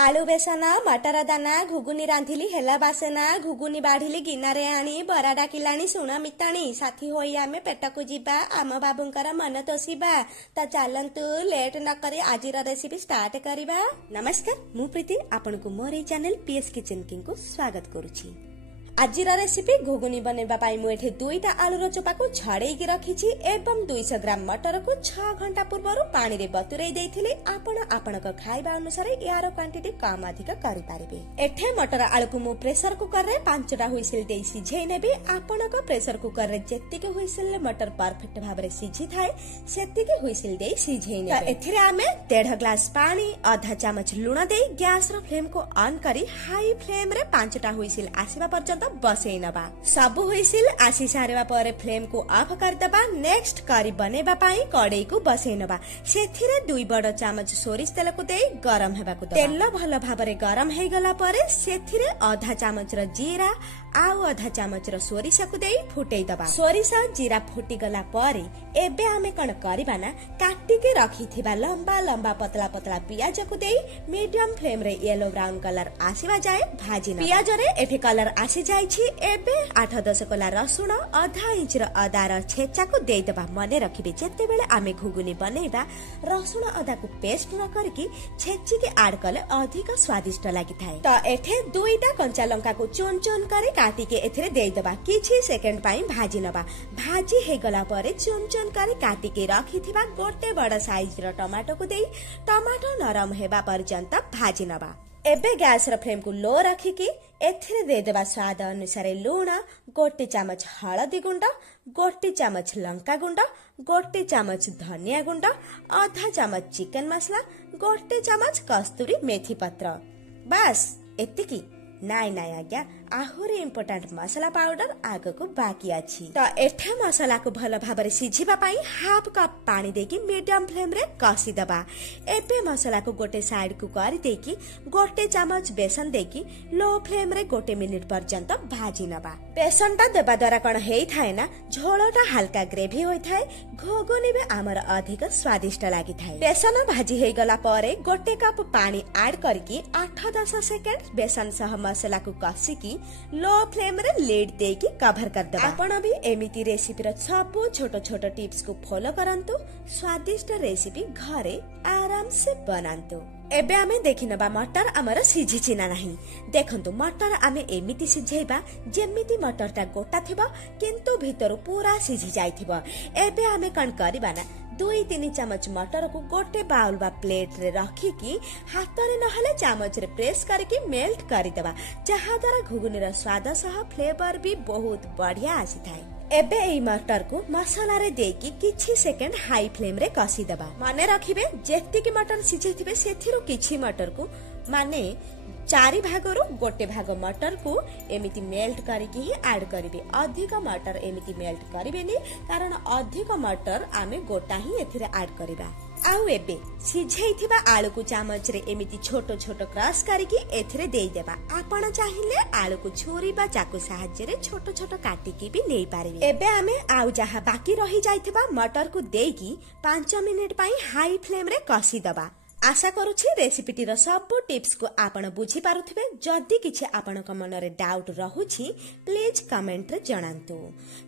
आलू बेसन मटर दाना घुगुनी रांधिली हेला बासेना घुगुनी बाढ़िली गिनारे आनी बरा डाकिलानी सुण मिताणी साथी होई आमे पेटकु जीवा आम बाबुंकर मन तोषिबा ता चलंतु लेट न करी आजिर रेसिपी स्टार्ट करिबा। नमस्कार मु प्रीति आपनकु मोर ए चैनल पीएस किचन किंग को स्वागत करूची। आजिर रेसिपी घुगुनी बनेबा पाई मु एठे दुईटा आलूर चोपाकु छड़ेकी रखिछि एवं 200 ग्राम मटर को 6 घंटा पूर्व पानी रे बतुरई देइथिले आपण आपनक खाइबा अनुसार यार क्वांटिटी कम अधिक करि पारिबे। एठे मटर आलू को मु प्रेशर कुकर रे 5टा हुइसिल देइ सिझेइ नेबे। आपनक प्रेशर कुकर रे जेतिके हुइसिल मटर परफेक्ट भाबरे सिझी थाए सेतिके हुइसिल देइ सिझेइ नेबे। एथिरे आमे 1.5 ग्लास पानी आधा चमच लूण देइ गैस रो फ्लेम को ऑन करी हाई फ्लेम रे 5टा हुइसिल आसीबा पर्यंत बसई नबा। सबु हुइसिल आसी सारिबा परे फ्लेम को ऑफ कर देबा। नेक्स्ट करी बनेबा पाई कड़ाई को बसई नबा। सेथिरे 2 बड़ चमच सोरिष तेल को देई गरम हेबा को देबा। तेल भल भाबरे गरम हे गला परे सेथिरे आधा चमच र जीरा आउ आधा चमच र सोरिष को देई फुटेई दबा। सोरिष जीरा फुटी गला परे एबे आमे कण करबा ना काटी के रखी थिबा लंबा लंबा पतला पतला पियाज को देई मीडियम फ्लेम रे येलो ब्राउन कलर आसीबा जाए भाजी ना। पियाज रे एठे कलर आसी जाइछि एबे 8-10 कोला रसुण आधा इंच र अदा र छेचा को देई दबा। मने रखिबे जते बेले आमे घुगुनी बनेबा रसुण अदा को पेस्ट न करके छेची के ऐड कले अधिक स्वादिष्ट लागि थाए। त एठे 2टा कंचा लंका को चोन चोन करे काटी के एथिरे देई दबा। किछि सेकंड पाई भाजी नबा। भाजी हे गला परे चोन चोन करे काटी के रखी थिबा गोटे बड़ साइज र टमाटो को देई टमाटो नरम हेबा पर्यंत भाजी नबा। एबे गैस र फ्लेम को लो रखी के एथिरे दे देबा स्वाद अनुसार लूण, गोटे चमच हळदी गुंड, गोटे चमच लंका गुंड, गोटे चमच धनिया गुंड, आधा चमच चिकन मसला, गोटे चमच कस्तूरी मेथी पत्र। बस एतिकी नाई नाई आज्ञा आहुरी इम्पोर्टेंट मसला पाउडर आगो को बाकी अछि। तो एठे मसला को भल भाबरे सिझिबा पाई हाफ कप पानी देकी मीडियम फ्लेम रे कसी दबा। एबे मसला को गोटे साइड को करी देकी गोटे चमच बेसन देकी लो फ्लेम रे गोटे मिनिट पर्यंत भाजी नबा। बेसन टा देबा द्वारा कण हेई थाए ना झोलटा हल्का ग्रेवी होई थाए घोगुनी बे आमर अधिक स्वादिष्ट लागि थाए। बेसन भाजी हेई गला परे गोटे कप पानी ऐड करकी 8-10 सेकंड बेसन सह मसला को कसी की लो फ्लेम रे लीड देकी कवर कर दबा। आपण भी एमिति रेसिपी रो सब छोट छोट टिप्स को फॉलो करंतु स्वादिष्ट रेसिपी घरे आराम से बनांतु। एबे आमे देखिनबा मटर हमर सिझिछि ना नाही। देखंतु मटर आमे एमिति सिझेबा जेमिति मटर ता गोटा थिबा किंतु भीतर पूरा सिझि जाइथिबा। एबे आमे कण करबा ना 2-3 चमच मटर को गोटे बाउल बा प्लेट रे रखी की हाथ रे नहले चामच रे प्रेस करके मेल्ट करि देबा जहा द्वारा घुगुनी रा स्वाद सह फ्लेवर भी बहुत बढ़िया आसी थाए। एबे एई मटर को मसाला रे देकी किछि सेकंड हाई फ्लेम रे कसी देबा। माने रखिबे जेति की मटर सिझेथिबे सेथिरो किछि मटर को माने 4 भागरो गोटे भाग मटर को एमिति मेल्ट करके ही ऐड करिवे। अधिक मटर एमिति मेल्ट करिवेनी कारण अधिक मटर आमे गोटा ही एथिरे ऐड करिबा। आउ एबे सिझेइथिबा आलू को चामच रे एमिति छोटो छोटो क्रश करके एथिरे देई देबा। आपण चाहिले आलू को छुरी बा चाकू सहायता रे छोटो छोटो काटी के भी नेई पारिबे। एबे आमे आउ जहा बाकी रही जाइथिबा मटर को देकी 5 मिनिट पई हाई फ्लेम रे कसी दबा। आशा करूछि रेसिपीटी रो सब टिप्स को आपण बुझी पारुथिबे। जदी किछि आपनक मन रे डाउट रहुछि प्लीज कमेंट रे जणांतु।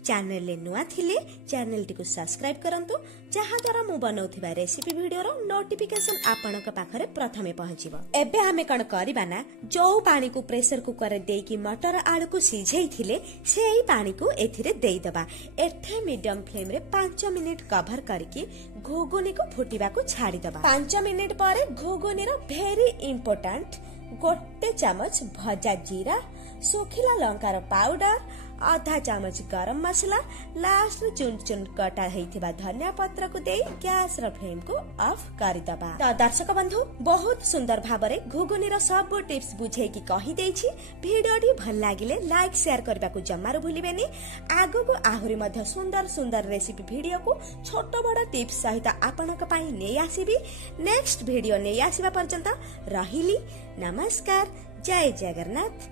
चैनल ले नुआ थिले चैनल टी को सब्सक्राइब करंतु जहा द्वारा मु बनौथिबा रेसिपी वीडियो रो नोटिफिकेशन आपनक पाखरे प्रथमे पहुंचीबो। एबे हमें कण करबा ना जो पानी को प्रेशर कुकर रे देकी मटर आलू को सिझेई थिले सेही पानी को एथिरे देई दबा। एठे मीडियम फ्लेम रे 5 मिनिट कवर करके घुगुनी को फुटीबा को छाड़ी दबा। 5 मिनिट परे घुगुनी रो वेरी इंपोर्टेंट गोटे चमच भजा जीरा, सुखिला लंकार पाउडर, आधा चमच गरम मसला, लास्ट चुन चुन कटा हेइथिबा धनिया पत्र को देई गैस र फ्लेम को ऑफ कर दबा। तो दर्शक बंधु बहुत सुंदर भाबरे घुगुनी रो सब टिप्स बुझे की कहि देछि। वीडियोटी भल लागिले लाइक शेयर करबा को जमारो भूलिबेनी। आगो को आहुरी मध्य सुंदर सुंदर रेसिपी वीडियो को छोट बड़ टिप्स सहित आपनक पई नै आसीबी। नेक्स्ट वीडियो नै आसीबा पर्यंत रहिली। नमस्कार, जय जगन्नाथ।